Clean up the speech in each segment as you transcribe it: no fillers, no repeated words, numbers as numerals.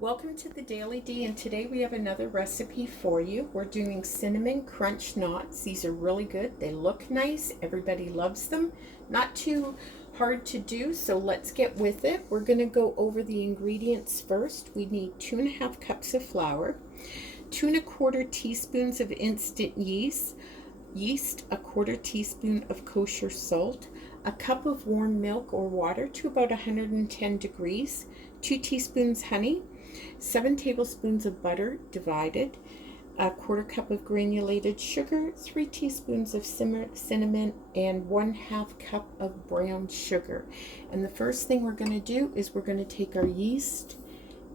Welcome to the Daily D, and today we have another recipe for you. We're doing cinnamon crunch knots. These are really good. They look nice. Everybody loves them. Not too hard to do, so let's get with it. We're going to go over the ingredients first. We need 2.5 cups of flour, 2¼ teaspoons of instant yeast, a 1/4 teaspoon of kosher salt, a cup of warm milk or water to about 110 degrees, 2 teaspoons honey, 7 tablespoons of butter divided, a 1/4 cup of granulated sugar, 3 teaspoons of cinnamon, and 1/2 cup of brown sugar. And the first thing we're going to do is we're going to take our yeast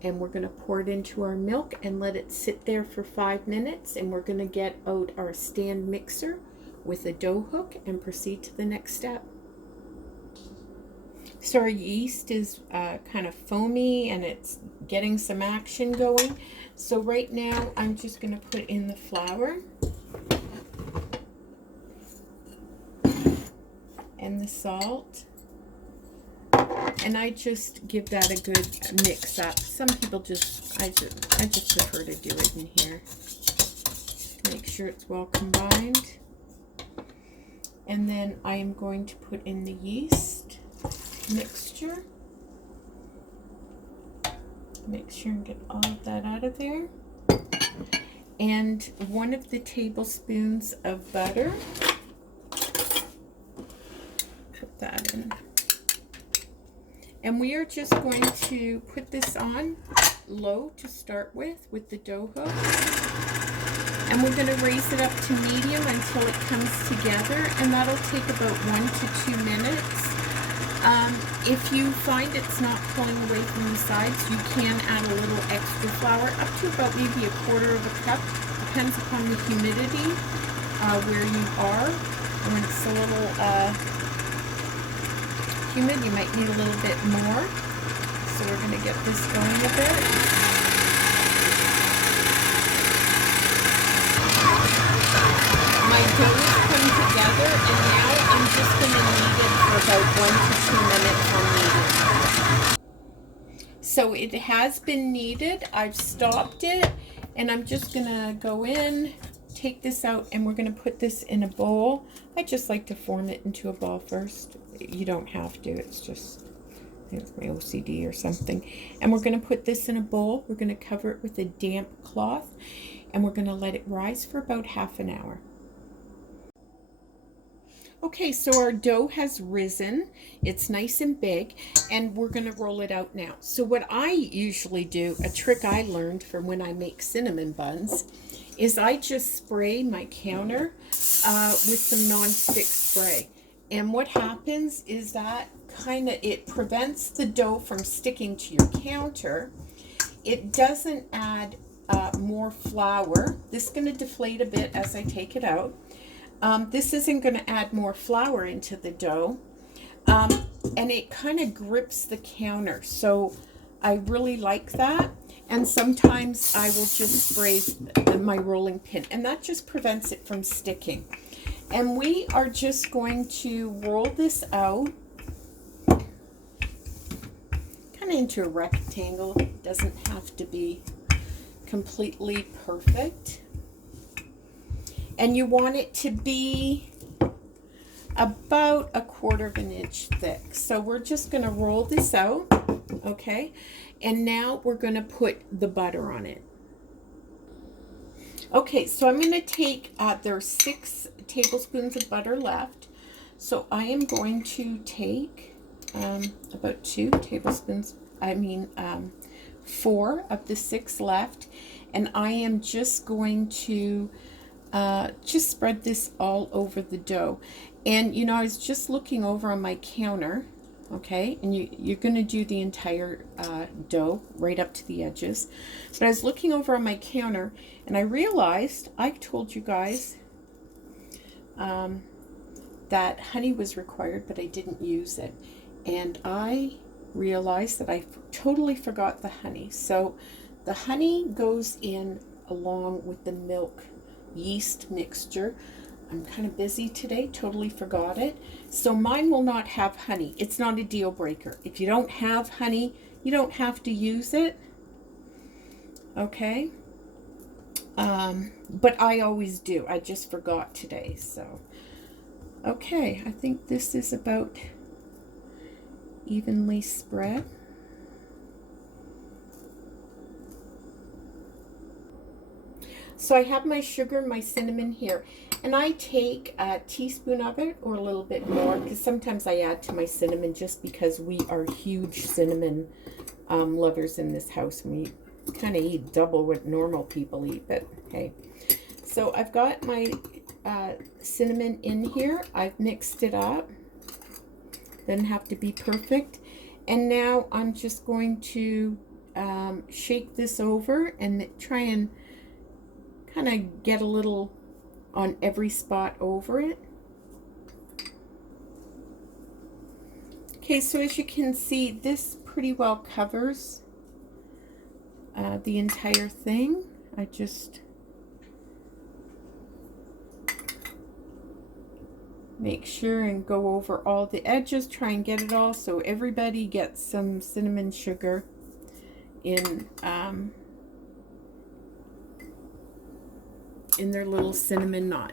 and we're going to pour it into our milk and let it sit there for 5 minutes, and we're going to get out our stand mixer with a dough hook and proceed to the next step. So our yeast is kind of foamy and it's getting some action going. So right now I'm just going to put in the flour and the salt, and I just give that a good mix up. Some people I just prefer to do it in here. Make sure it's well combined. And then I am going to put in the yeast mixture. Make sure and get all of that out of there. And 1 of the tablespoons of butter. Put that in. And we are just going to put this on low to start with the dough hook. And we're going to raise it up to medium until it comes together, and that'll take about 1 to 2 minutes. If you find it's not pulling away from the sides, you can add a little extra flour, up to about maybe 1/4 cup. Depends upon the humidity where you are. And when it's a little humid, you might need a little bit more. So we're going to get this going a bit. My dough is putting together, and now I'm just going to knead it for about 1 to 2 minutes on kneading. So it has been kneaded. I've stopped it, and I'm just going to go in, take this out, and we're going to put this in a bowl. I just like to form it into a ball first. You don't have to. It's just, I think it's my OCD or something. And we're going to put this in a bowl. We're going to cover it with a damp cloth, and we're going to let it rise for about half an hour. Okay, so our dough has risen. It's nice and big, and we're going to roll it out now. So what I usually do, a trick I learned from when I make cinnamon buns, is I just spray my counter with some non-stick spray. And what happens is that it prevents the dough from sticking to your counter. It doesn't add more flour. This is going to deflate a bit as I take it out. This isn't going to add more flour into the dough, and it kind of grips the counter, so I really like that. And sometimes I will just spray my rolling pin, and that just prevents it from sticking. And we are just going to roll this out kind of into a rectangle. It doesn't have to be completely perfect. And you want it to be about 1/4 inch thick. So we're just going to roll this out, okay? And now we're going to put the butter on it. Okay, so I'm going to take, there's 6 tablespoons of butter left. So I am going to take about 2 tablespoons, 4 of the 6 left. And I am just going to just spread this all over the dough. And you know, I was just looking over on my counter, okay, and you're going to do the entire dough right up to the edges. But I was looking over on my counter, and I realized I told you guys that honey was required, but I didn't use it. And I realized that I totally forgot the honey. So the honey goes in along with the milk yeast mixture. I'm kind of busy today, totally forgot it. So mine will not have honey. It's not a deal breaker. If you don't have honey, you don't have to use it. Okay. But I always do. I just forgot today. So, okay. I think this is about evenly spread. So I have my sugar and my cinnamon here. And I take a teaspoon of it or a little bit more, because sometimes I add to my cinnamon just because we are huge cinnamon lovers in this house. And we kind of eat double what normal people eat, but hey. So I've got my cinnamon in here. I've mixed it up. Doesn't have to be perfect. And now I'm just going to shake this over and try and kind of get a little on every spot over it. Okay, so as you can see, this pretty well covers the entire thing. I just make sure and go over all the edges, try and get it all so everybody gets some cinnamon sugar in their little cinnamon knot.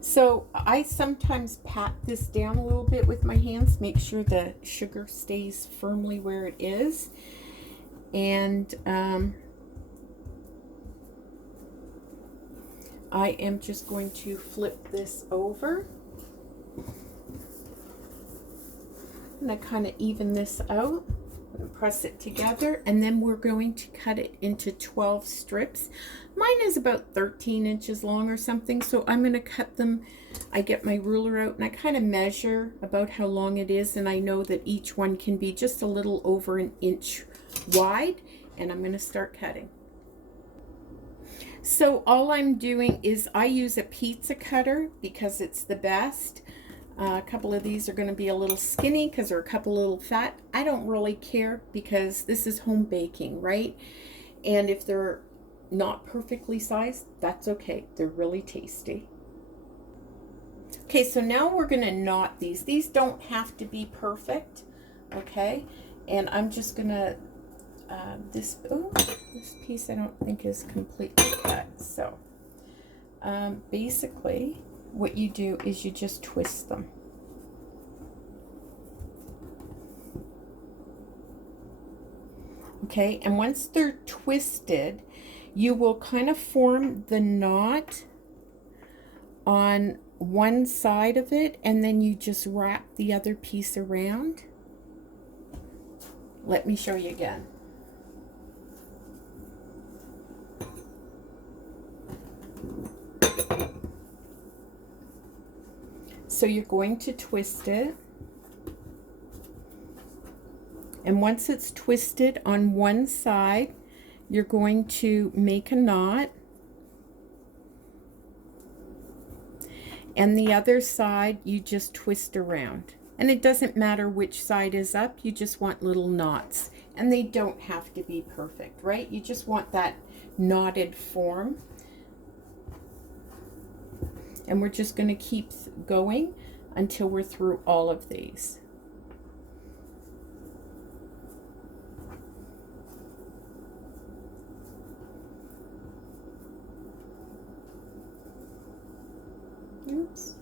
So I sometimes pat this down a little bit with my hands, make sure the sugar stays firmly where it is. And I am just going to flip this over. I'm going to kind of even this out and press it together, and then we're going to cut it into 12 strips. Mine is about 13 inches long or something, so I'm going to cut them. I get my ruler out and I kind of measure about how long it is, and I know that each one can be just a little over an inch wide, and I'm going to start cutting. So all I'm doing is I use a pizza cutter because it's the best. A couple of these are going to be a little skinny because they're a couple little fat. I don't really care because this is home baking, right? And if they're not perfectly sized, that's okay. They're really tasty. Okay, so now we're going to knot these. These don't have to be perfect, okay? And I'm just going to, this piece I don't think is completely cut. So basically what you do is you just twist them. Okay, and once they're twisted, you will kind of form the knot on one side of it, and then you just wrap the other piece around. Let me show you again. So you're going to twist it, and once it's twisted on one side, you're going to make a knot, and the other side you just twist around. And it doesn't matter which side is up, you just want little knots, and they don't have to be perfect, right? You just want that knotted form. And we're just going to keep going until we're through all of these. Oops.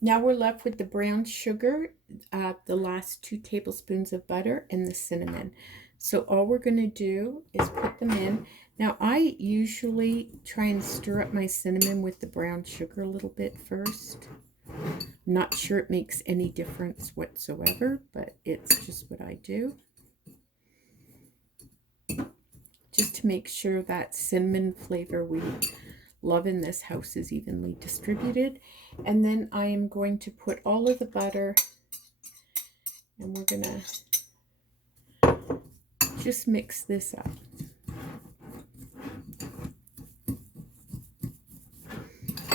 Now we're left with the brown sugar, the last 2 tablespoons of butter, and the cinnamon. So all we're going to do is put them in. Now I usually try and stir up my cinnamon with the brown sugar a little bit first. Not sure it makes any difference whatsoever, but it's just what I do. Just to make sure that cinnamon flavor we love in this house is evenly distributed. And then I am going to put all of the butter, and we're going to just mix this up.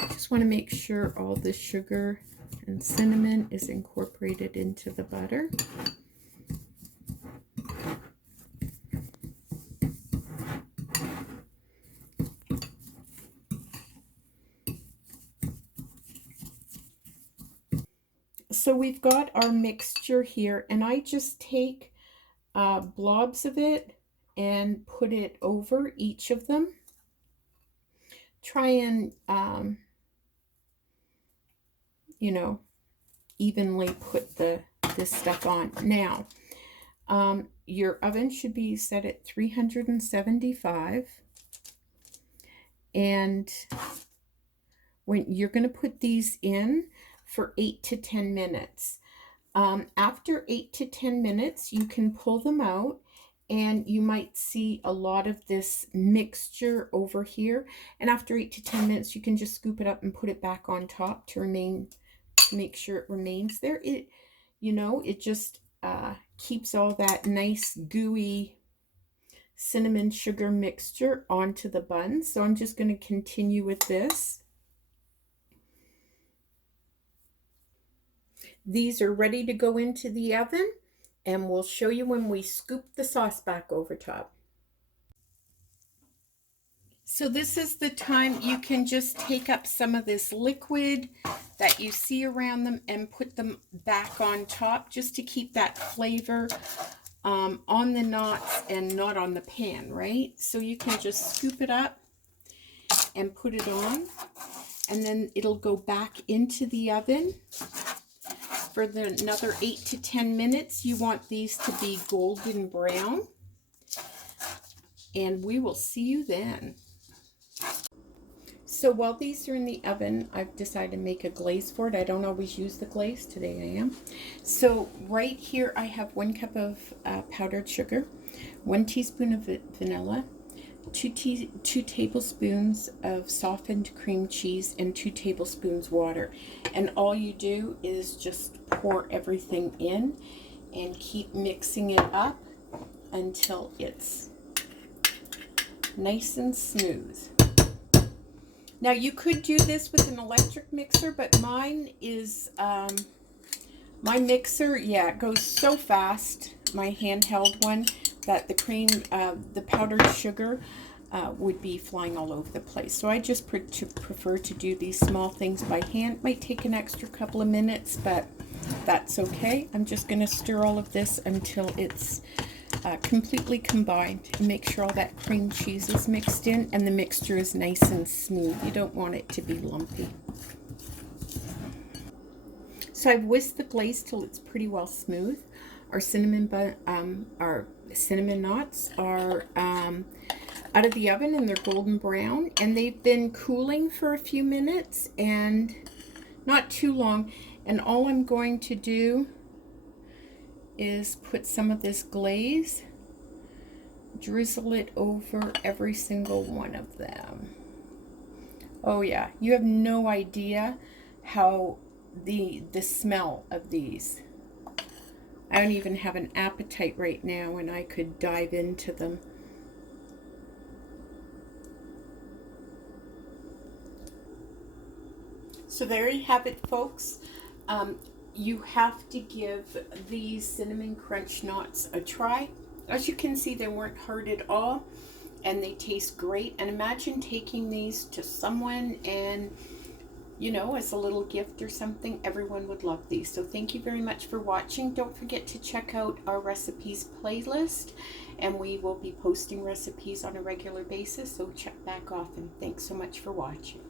Just want to make sure all the sugar and cinnamon is incorporated into the butter. So we've got our mixture here, and I just take blobs of it and put it over each of them. Try and, you know, evenly put this stuff on. Now, your oven should be set at 375, and when you're going to put these in for 8 to 10 minutes. After 8 to 10 minutes, you can pull them out, and you might see a lot of this mixture over here. And after 8 to 10 minutes, you can just scoop it up and put it back on top to make sure it remains there. It just keeps all that nice gooey cinnamon sugar mixture onto the bun. So I'm just going to continue with this. These are ready to go into the oven, and we'll show you when we scoop the sauce back over top. So this is the time you can just take up some of this liquid that you see around them and put them back on top, just to keep that flavor on the knots and not on the pan, right? So you can just scoop it up and put it on, and then it'll go back into the oven for another 8 to 10 minutes. You want these to be golden brown, and we will see you then. So while these are in the oven, I've decided to make a glaze for it. I don't always use the glaze. Today I am. So right here I have 1 cup of powdered sugar, 1 teaspoon of vanilla, 2 tablespoons of softened cream cheese, and 2 tablespoons water. And all you do is just pour everything in and keep mixing it up until it's nice and smooth. Now you could do this with an electric mixer, but mine is, my mixer, yeah, it goes so fast, my handheld one, that the powdered sugar would be flying all over the place. So I just prefer to do these small things by hand. Might take an extra couple of minutes, but that's okay. I'm just going to stir all of this until it's completely combined, and make sure all that cream cheese is mixed in and the mixture is nice and smooth. You don't want it to be lumpy. So I've whisked the glaze till it's pretty well smooth. Our cinnamon knots are out of the oven, and they're golden brown, and they've been cooling for a few minutes, and not too long. And all I'm going to do is put some of this glaze, drizzle it over every single one of them. Oh yeah, you have no idea how the smell of these. I don't even have an appetite right now, and I could dive into them. So there you have it, folks. You have to give these cinnamon crunch knots a try. As you can see, they weren't hard at all, and they taste great. And imagine taking these to someone, and as a little gift or something. Everyone would love these. So thank you very much for watching. Don't forget to check out our recipes playlist, and we will be posting recipes on a regular basis, so check back often. Thanks so much for watching.